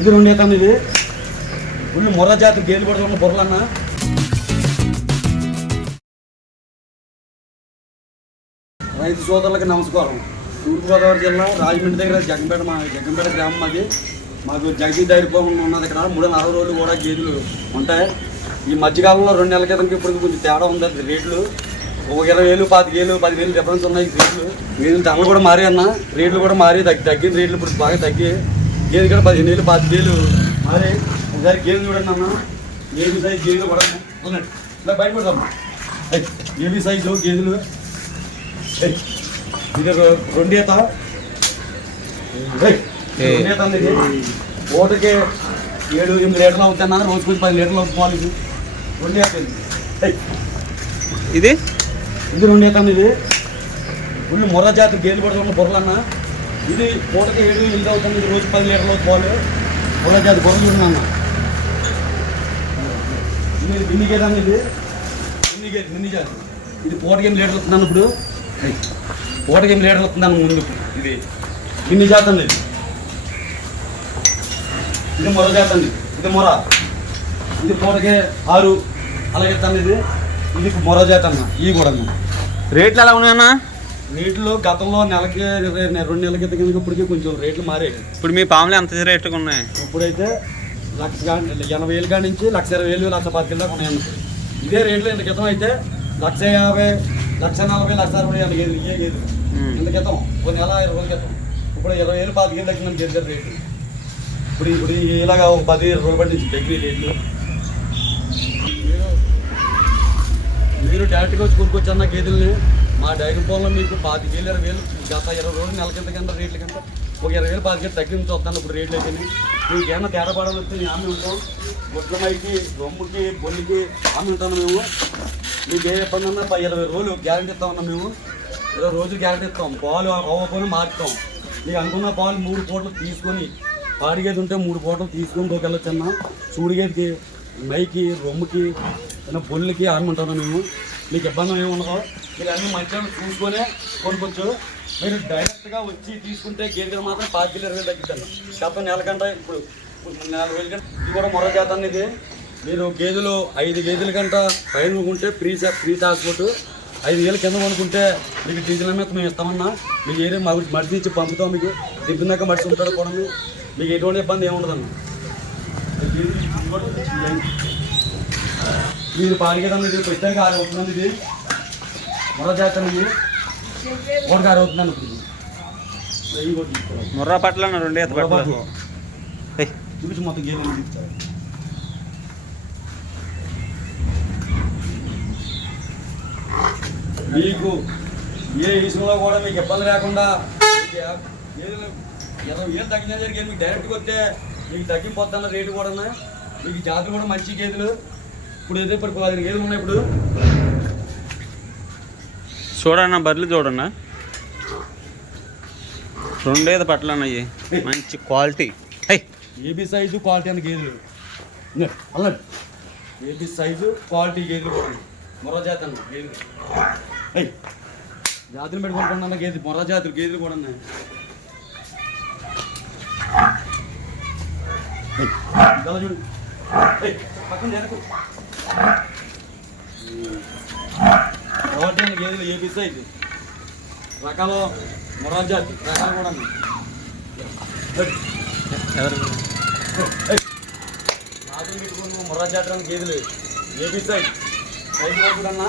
ఇది రెండు ఈతం ఇది ఫుల్ మొర్ర జాతి గేలు పడుతున్న బుర్రలన్న. రైతు సోదరులకి నమస్కారం. తూర్పుగోదావరి జిల్లా రాజమండ్రి దగ్గర జగంపేట మా జగంపేట గ్రామం అది మాకు జగదీ ధైర్యం ఉన్నది ఇక్కడ. మూడు నాలుగు రోజులు కూడా గేదెలు ఉంటాయి. ఈ మధ్యకాలంలో రెండు నెలల క్రితం ఇప్పుడు కొంచెం తేడా ఉంది అది రేట్లు. ఒక ఇరవై వేలు పాతిక వేలు పది వేలు డిఫరెన్స్ ఉన్నాయి రేట్లు. గేదెలు ధరలు కూడా మారి అన్న. రేట్లు కూడా మారి తగ్గి తగ్గిన రేట్లు ఇప్పుడు బాగా తగ్గి గేదె కూడా పదిహేను వేలు పాతిక వేలు. మారి ఒకసారి గేదెలు చూడండి అన్న. ఏబీ సైజు గేదెలు కూడా. ఇలా బయట పెడతాం ఏబీ సైజు గేదెలు. ఇది రెండు ఈత. ఇది రెండు ఈత ఉంది ఇది. ఓటకి ఏడు ఎనిమిది లీటర్లు అవుతున్నా రోజు కొంచెం పది లీటర్లు అవుతుంది ఇది. రెండు ఈత ఇది. ఇది? రెండు ఈత ఉంది ఇది. ఫుల్ మొర్ర జాతి గేదెలు పడుతున్న బుర్రలన్న ఇది పూటకి ఏడు ఎనిమిది అవుతుంది. ఇది రోజు పది లీటర్లు అవుతుంది పాలు మొర్ర జాతి బుర్రలు చూడండి అన్న. ఇది మిన్ని గేదె ఇది. మిన్ని గేదె మిన్ని జాతి ఇది పూటకి ఎనిమిది లీటర్లు వస్తున్నాను ఇప్పుడు. పూటకి ఎనిమిది లీటర్లు వస్తుంది ముందు ఇది. మిన్ని జాతి అండి ఇది. ఇది మొర జాతి అండి ఇది. మొర. ఇది పూటకి ఆరు. అలాగే తన ఇది. ఇది మొర జాతి అన్న. ఇవి కూడా అన్న. రేట్లు ఎలా ఉన్నాయన్నా? రేట్లు గతంలో నెలకి రెండు నెలల క్రితం కింద ఇప్పటికి కొంచెం రేట్లు మారాయి. ఇప్పుడు మీ పాములు ఎంత రేటుగా ఉన్నాయి? ఇప్పుడైతే లక్ష ఎనభై వేలు కాడి నుంచి లక్ష ఇరవై వేలు లక్ష పది దాకా ఉన్నాయన్న ఇదే రేట్లు ఇంత క్రితం అయితే లక్ష యాభై లక్ష నలభై లక్ష అరవై ఇవే గేదెలు మ్మ్. ఇంత క్రితం కొన్ని నెల ఇరవై రోజుల క్రితం. ఇప్పుడు ఇరవై వేలు వేలు తగ్గిందని గేదెల రేట్లు. ఇప్పుడు ఇప్పుడు ఇలాగా ఒక పది ఇరవై రోజుల నుంచి తగ్గి రేట్లు. మీరు డైరెక్ట్గా వచ్చి కొనుక్కొచ్చు అన్న గేదెల్ని మా డైరీ పొలంలో మీకు పాతిక వేలు ఇరవై వేలు గత ఇరవై రోజులు నెల కింద కింద రేట్ల కింద. ఒక ఇరవై వేలు పాతికేలు తగ్గించి వస్తాను ఇప్పుడు రేట్లు అయితే మీకు ఏమైనా తేడా పడాలి వస్తే ఆమె ఉంటాం. గుడ్లమైకి రొమ్ముకి బొల్లికి ఆమె ఉంటాను మేము. మీకు ఏ ఇబ్బంది ఉన్నా పై ఇరవై రోజులు గ్యారెంటీ ఇస్తాం అన్న మేము. ఇరవై రోజులు గ్యారెంటీ ఇస్తాం. పాలు అవ్వకొని మార్చుతాం. మీకు అనుకున్న పాలు మూడు పూటలు తీసుకొని పాడిగేది ఉంటే మూడు పూటలు తీసుకొని వెళ్ళొచ్చన్న సూడిగేదికి మైకి రొమ్ముకి ఏదైనా బొల్లికి ఆడమంటాను మేము? మీకు ఇబ్బంది ఏమి ఉండదు. మీరు అన్ని మంచిగా చూసుకొనే కొనుక్కోవచ్చు. మీరు డైరెక్ట్గా వచ్చి తీసుకుంటే గేదెలు మాత్రం పాతి ఇరవై తగ్గిస్తాను గత నెల కంటే ఇప్పుడు నాలుగు వేలు కంటే ఇది కూడా మొర జాతం ఇది. మీరు గేదెలు ఐదు గేదెల కంట పైన కొనుక్కుంటే ఫ్రీ ఫ్రీ ట్రాన్స్పోర్ట్ ఐదు వేలు కింద కొనుక్కుంటే మీకు డీజిల్ మీద మేము ఇస్తామన్నా. మీకు ఏరియా మా మడిచి ఇచ్చి పంపుతాం మీకు. దిబ్బినాక మడిచి ఉంటాడు కూడా మీకు. ఎటువంటి ఇబ్బంది ఏమి మీరు పాడిగేదన్న ఇది పెట్టాక ఆరు అవుతుందండి ఇది. మరో జాతర ఇది. ఒకటి అవుతుందండి ఇప్పుడు. ముర్రా పట్ల రెండు మరో పట్ల. చూపించు మొత్తం చూపించాలి మీకు ఏ విషయంలో కూడా మీకు ఇబ్బంది లేకుండా ఇరవై వేలు తగ్గిన జరిగింది మీకు డైరెక్ట్గా వస్తే మీకు తగ్గిపోతున్న రేటు కూడా మీకు జాతులు కూడా మంచి గేదెలు. ఇప్పుడు ఏదో ఇప్పుడు గేదెలు ఉన్నాయి ఇప్పుడు. చూడన్నా బర్రెలు చూడన్నా. రెండు ఈత పట్ల అన్నయ్యి మంచి క్వాలిటీ. ఏబీ సైజు క్వాలిటీ అని గేదెలు అల్లండి. ఏబీ సైజు క్వాలిటీ గేదెలు. మొర్ర జాతి అన్న గేదెలు ఏయ్, జాతులు పెట్టుకుంటున్నా గేదె మొర్ర జాతులు గేదెలు కూడా ఉన్నాయి. చూడు పక్కన అన్న గేదెలు ఏబీ సైజు రకాలు మొర్ర జాతి రకాలు కూడా నాతో పెట్టుకుని ముర్రా జాతర గేదెలు సైడ్ సైడ్ అన్నా